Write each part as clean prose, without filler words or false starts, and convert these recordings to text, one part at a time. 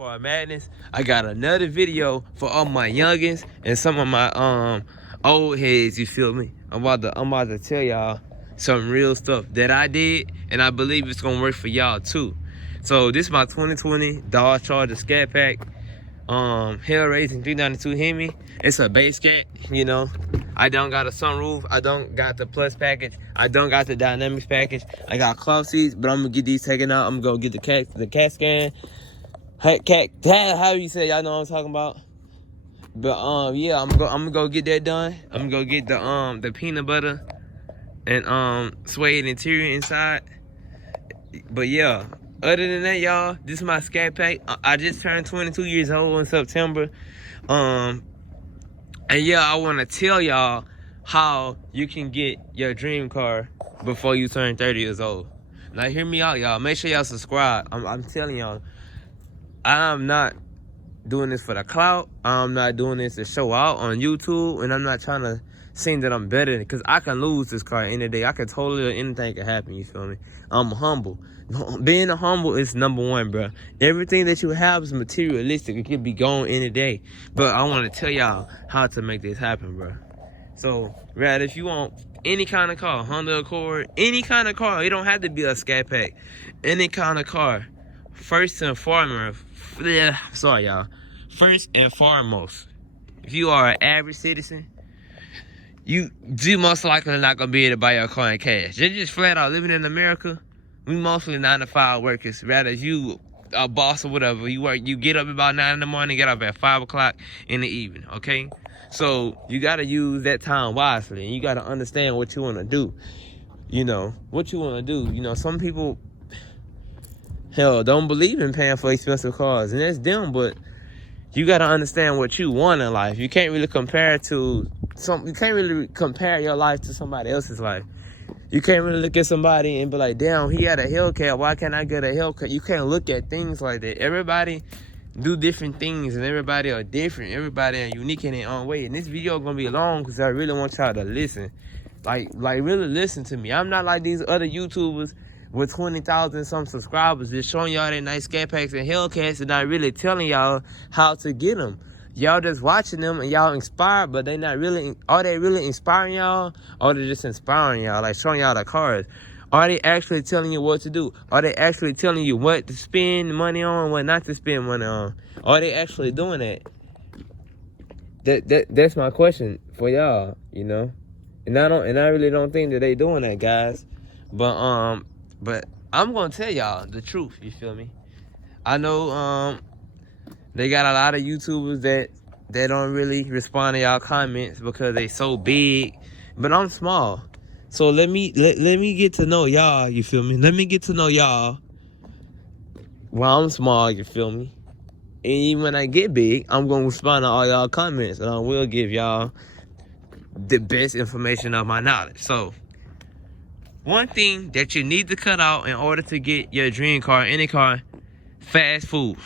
part of madness. I got another video for all my youngins and some of my old heads, you feel me? I'm about to tell y'all some real stuff that I did, and I believe it's gonna work for y'all too. So this is my 2020 Dodge Charger Scat Pack. Hell Raising 392 Hemi. It's a base cat, you know. I don't got a sunroof. I don't got the plus package. I don't got the dynamics package. I got cloth seats, but I'm gonna get these taken out. I'm gonna go get the CAT scan. How you say? Y'all know what I'm talking about. But yeah, I'm gonna go get that done. I'm gonna go get the peanut butter and suede interior inside. But yeah, other than that, y'all, this is my Scat Pack. I just turned 22 years old in September. And yeah, I want to tell y'all how you can get your dream car before you turn 30 years old. Now hear me out, y'all. Make sure y'all subscribe. I'm telling y'all, I'm not doing this for the clout. I'm not doing this to show out on YouTube, and I'm not trying to seem that I'm better, because I can lose this car any day. I can totally, anything can happen, you feel me? I'm humble. Being humble is number one, bro. Everything that you have is materialistic. It could be gone any day. But I want to tell y'all how to make this happen, bro. So, rather, if you want any kind of car, Honda Accord, any kind of car, it don't have to be a Scat Pack. Any kind of car, first and foremost, first and foremost, if you are an average citizen, you most likely not gonna be able to buy your car in cash. They're just flat out living in America. We mostly 9-to-5 workers. Rather, you a boss or whatever, you get up about 9 in the morning, get up at 5 o'clock in the evening, okay? So you gotta use that time wisely, and you gotta understand what you wanna do. You know, what you wanna do. You know, some people, hell, don't believe in paying for expensive cars, and that's them, but you gotta understand what you want in life. You can't really compare your life to somebody else's life. You can't really look at somebody and be like, damn, he had a Hellcat, why can't I get a Hellcat? You can't look at things like that. Everybody do different things, and everybody are different. Everybody are unique in their own way. And this video is gonna be long because I really want y'all to listen. Like really listen to me. I'm not like these other YouTubers with 20,000 some subscribers just showing y'all their nice Scat Packs and Hellcats and not really telling y'all how to get them. Y'all just watching them and y'all inspired, but they not really, are they really inspiring y'all? Or they just inspiring y'all, like showing y'all the cars? Are they actually telling you what to do? Are they actually telling you what to spend money on, what not to spend money on? Are they actually doing that? That's my question for y'all, you know? And I really don't think that they doing that, guys. But I'm gonna tell y'all the truth, you feel me? I know they got a lot of YouTubers that don't really respond to y'all comments because they so big, but I'm small. So let me get to know y'all, you feel me? Let me get to know y'all while I'm small, you feel me? And even when I get big, I'm gonna respond to all y'all comments, and I will give y'all the best information of my knowledge. So one thing that you need to cut out in order to get your dream car, any car, fast food.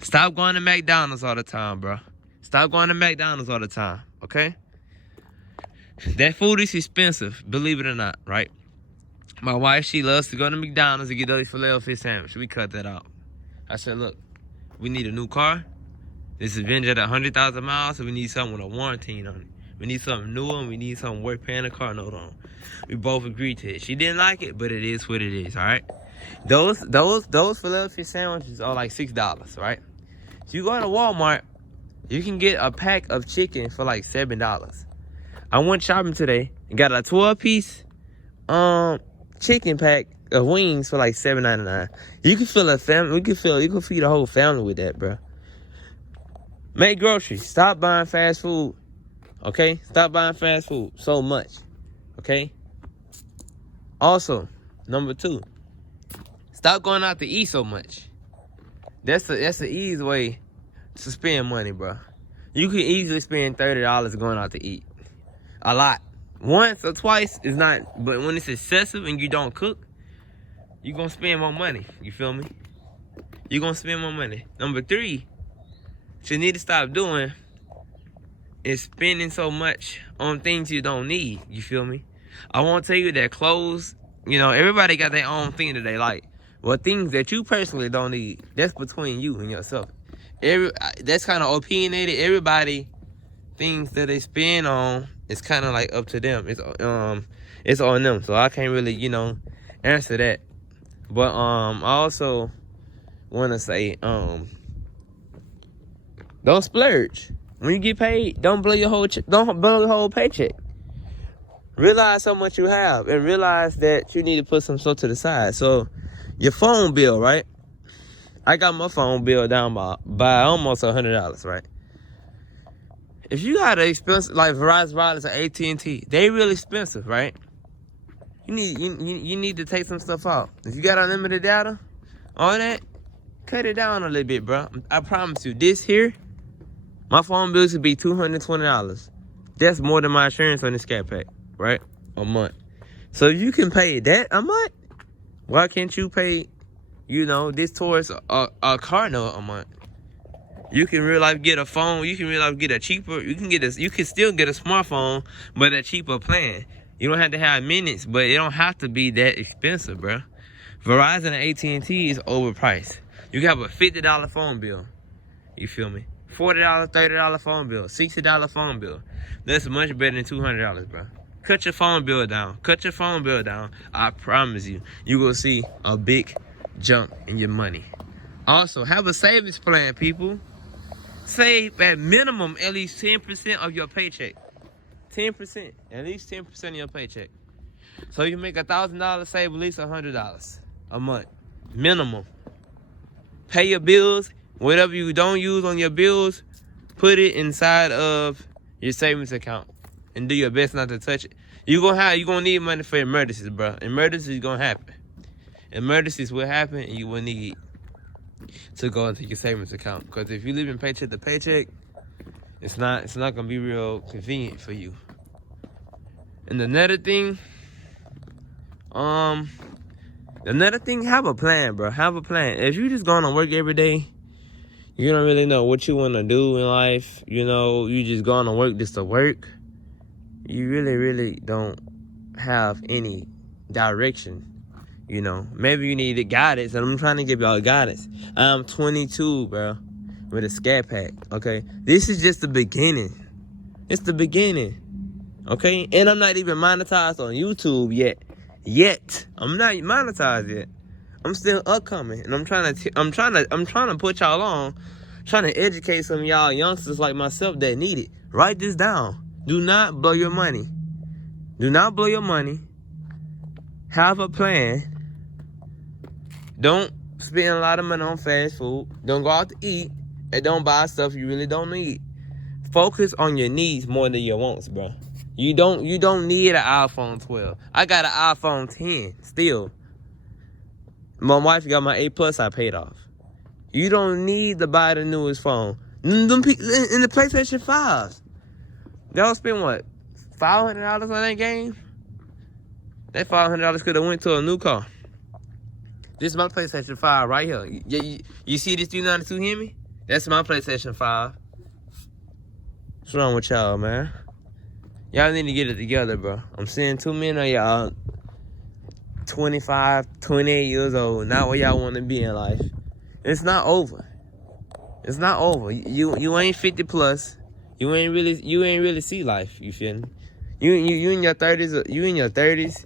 Stop going to McDonald's all the time, bro. Stop going to McDonald's all the time, okay? That food is expensive, believe it or not, right? My wife, she loves to go to McDonald's and get those filet-o-fish sandwich. We cut that out. I said, look, we need a new car. This Avenger at 100,000 miles, so we need something with a warranty on it. We need something new, and we need something worth paying a car note on. We both agreed to it. She didn't like it, but it is what it is, all right? Those filet-o-fish sandwiches are like $6, right? So you go to Walmart, you can get a pack of chicken for like $7. I went shopping today and got a 12-piece chicken pack of wings for like $7.99. You can fill a family. You can feed a whole family with that, bro. Make groceries. Stop buying fast food. Okay? Stop buying fast food so much. Okay? Also, number 2, stop going out to eat so much. That's the easy way to spend money, bro. You can easily spend $30 going out to eat. A lot. Once or twice is not, but when it's excessive and you don't cook, you're gonna spend more money. You feel me? You're gonna spend more money. Number 3, what you need to stop doing is spending so much on things you don't need. You feel me? I won't tell you that clothes, you know, everybody got their own thing that they like. Well, things that you personally don't need, that's between you and yourself. That's kind of opinionated. Everybody, things that they spend on, it's kind of like up to them. It's on them. So I can't really, answer that. But I also want to say, don't splurge. When you get paid, don't blow your whole paycheck. Realize how much you have and realize that you need to put some stuff to the side. So your phone bill, right? I got my phone bill down by almost $100, right? If you got an expensive like Verizon Wireless or AT&T, they really expensive, right? You need to take some stuff out. If you got unlimited data, all that, cut it down a little bit, bro. I promise you, this here, my phone bill should be $220. That's more than my insurance on this cat pack, right? A month. So if you can pay that a month, why can't you pay, this towards a car note a month? You can real life get a phone. You can real life get a cheaper. You can still get a smartphone, but a cheaper plan. You don't have to have minutes, but it don't have to be that expensive, bro. Verizon and AT&T is overpriced. You can have a $50 phone bill. You feel me? $40, $30 phone bill, $60 phone bill. That's much better than $200, bro. Cut your phone bill down. Cut your phone bill down. I promise you, you will see a big jump in your money. Also, have a savings plan, people. Save at minimum at least 10% of your paycheck. 10%. At least 10% of your paycheck. So you make $1,000, save at least $100 a month. Minimum. Pay your bills. Whatever you don't use on your bills, put it inside of your savings account. And do your best not to touch it. You're gonna need money for emergencies, bro. Emergencies gonna happen. Emergencies will happen and you will need to go into your savings account. Because if you live in paycheck to paycheck, it's not gonna be real convenient for you. And another thing, have a plan, bro. Have a plan. If you just going to work every day, you don't really know what you want to do in life. You just going to work just to work. You really don't have any direction. Maybe you need guidance, and I'm trying to give y'all guidance. I'm 22, bro, with a scat pack, okay? This is just the beginning. It's the beginning, okay? And I'm not even monetized on YouTube yet. I'm not monetized yet. I'm still upcoming, and I'm trying to put y'all on, trying to educate some of y'all youngsters like myself that need it. Write this down. Do not blow your money. Do not blow your money. Have a plan. Don't spend a lot of money on fast food. Don't go out to eat. And don't buy stuff you really don't need. Focus on your needs more than your wants, bro. You don't need an iPhone 12. I got an iPhone 10 still. My wife got my 8 Plus I paid off. You don't need to buy the newest phone. In the PlayStation 5s. Y'all spend what? $500 on that game? That $500 could have went to a new car. This is my PlayStation 5 right here. You see this 392 Hemi? That's my PlayStation 5. What's wrong with y'all, man? Y'all need to get it together, bro. I'm seeing too many of y'all 25, 28 years old, not where y'all want to be in life. It's not over. It's not over. You ain't 50 plus. You ain't really see life. You feel me? You in your 30s. You in your 30s.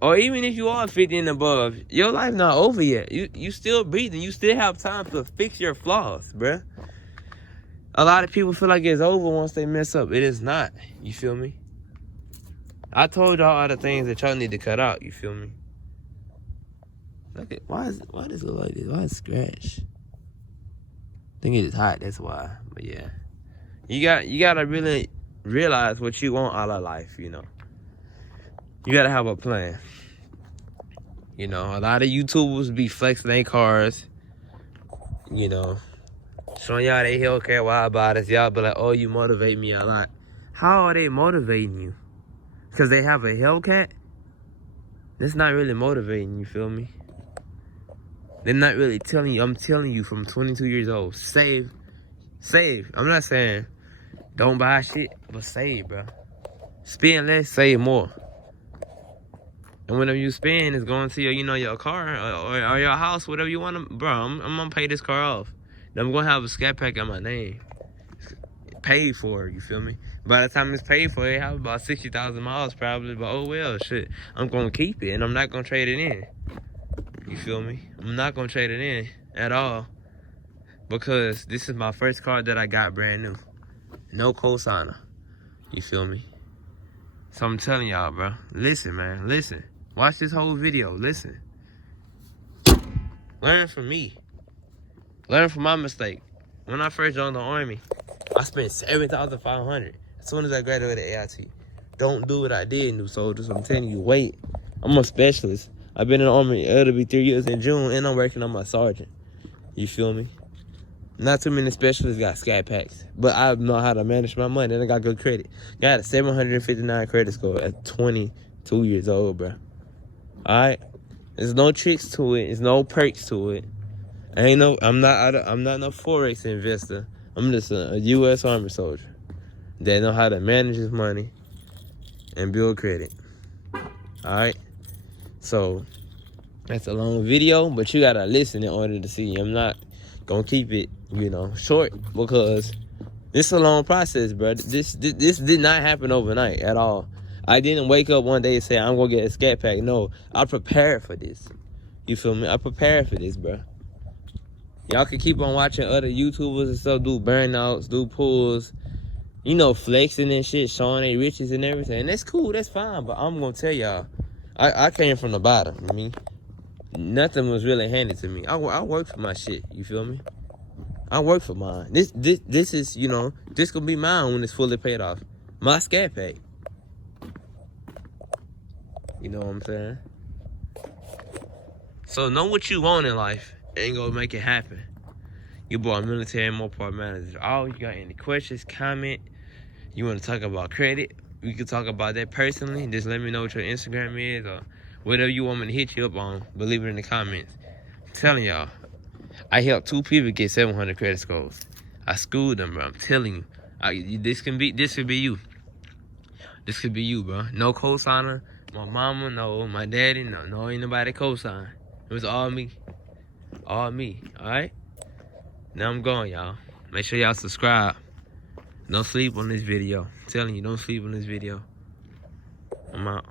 Or even if you are 50 and above, your life not over yet. You still breathing. You still have time to fix your flaws, bruh. A lot of people feel like it's over once they mess up. It is not. You feel me? I told y'all all the things that y'all need to cut out. You feel me? Look at why does it look like this? Why is it scratch? I think it is hot. That's why. But yeah, you gotta really realize what you want out of life. You gotta have a plan. A lot of YouTubers be flexing their cars. Showing y'all they Hellcat wild bodies. Y'all be like, oh, you motivate me a lot. How are they motivating you? Because they have a Hellcat? That's not really motivating, you feel me? They're not really telling you. I'm telling you from 22 years old. Save. I'm not saying don't buy shit, but save, bro. Spend less, save more. And whatever you spend is going to your, you know, your car or your house, whatever you want to, bro. I'm gonna pay this car off. Then I'm gonna have a scat pack in my name, paid for. You feel me? By the time it's paid for, it have about 60,000 miles probably. But oh well, shit. I'm gonna keep it and I'm not gonna trade it in. You feel me? I'm not gonna trade it in at all because this is my first car that I got brand new. No cosigner. You feel me? So I'm telling y'all, bro. Listen, man. Listen. Watch this whole video. Listen. Learn from me. Learn from my mistake. When I first joined the Army, I spent $7,500 as soon as I graduated AIT. Don't do what I did, new soldiers. I'm telling you, wait. I'm a specialist. I've been in the Army. It'll be 3 years in June, and I'm working on my sergeant. You feel me? Not too many specialists got scat packs, but I know how to manage my money, and I got good credit. Got a 759 credit score at 22 years old, bro. All right, there's no tricks to it. There's no perks to it. I'm not no forex investor. I'm just a U.S. Army soldier that know how to manage his money and build credit. All right, so that's a long video, but you gotta listen in order to see. I'm not gonna keep it, you know, short because this is a long process, bro. This did not happen overnight at all. I didn't wake up one day and say I'm gonna get a scat pack. No, I prepared for this. You feel me? I prepared for this, bro. Y'all can keep on watching other YouTubers and stuff do burnouts, do pulls, you know, flexing and shit, showing their riches and everything. And that's cool, that's fine. But I'm gonna tell y'all, I came from the bottom. I mean, nothing was really handed to me. I work for my shit. You feel me? I work for mine. This is, you know, this gonna be mine when it's fully paid off. My scat pack. You know what I'm saying? So know what you want in life and go make it happen. Your boy Military and Mopar Manager. Oh, you got any questions, comment? You want to talk about credit? We can talk about that personally. Just let me know what your Instagram is or whatever you want me to hit you up on. But leave it in the comments. I'm telling y'all, I helped 2 people get 700 credit scores. I schooled them, bro. I'm telling you. This could be you. This could be you, bro. No cosigner. My mama, no. My daddy, no. No, ain't nobody cosign. It was all me. All me, alright? Now I'm going, y'all. Make sure y'all subscribe. Don't sleep on this video. I'm telling you, don't sleep on this video. I'm out.